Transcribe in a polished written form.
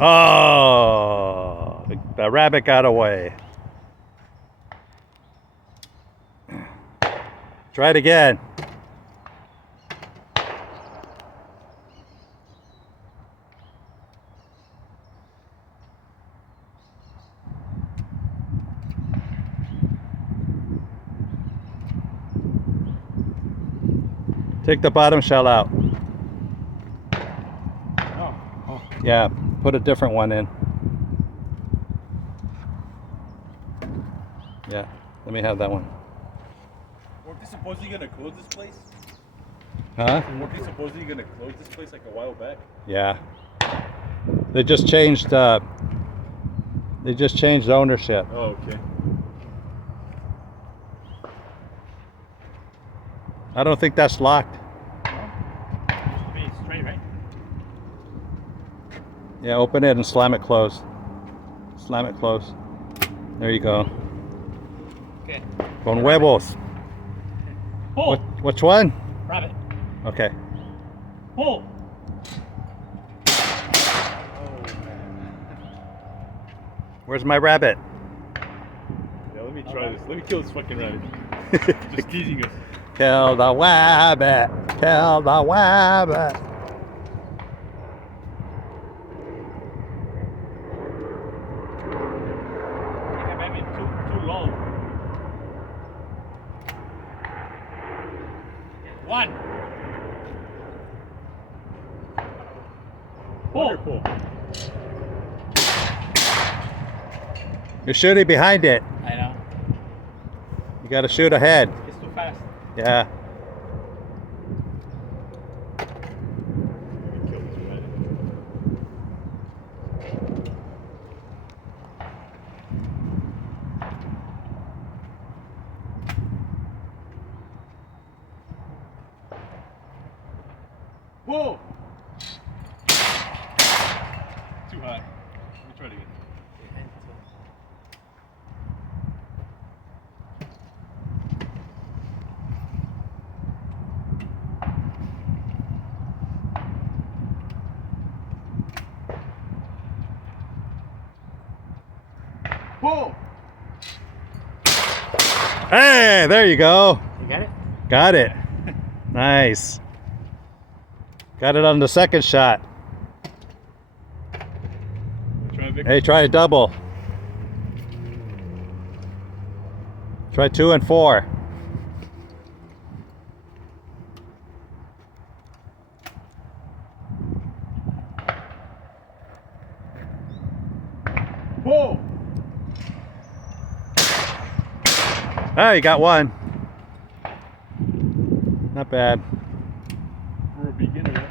Oh, the rabbit got away. Try it again. Take the bottom shell out. Oh. Yeah, put a different one in. Yeah, let me have that one. Weren't they supposedly gonna close this place? Huh? Weren't they supposedly gonna close this place like a while back? Yeah. They just changed ownership. Oh, okay. I don't think that's locked. Straight, right? Yeah, open it and slam it closed. Slam it closed. There you go. Okay. Con huevos. Pull! Which one? Rabbit. Okay. Pull! Where's my rabbit? Yeah, let me try this. Let me kill this fucking rabbit. Just teasing us. Kill the rabbit. Kill the rabbit. Maybe too low. One. Pull. You're shooting behind it. I know. You gotta shoot ahead. It's too fast. Yeah. Whoa! Too high. Let me try it again. Whoa! Hey, there you go. You got it? Got it. Nice. Got it on the second shot. Try it, Vic. Hey, try a double. Try 2 and 4. Whoa! Oh, you got one. Not bad. For a beginner.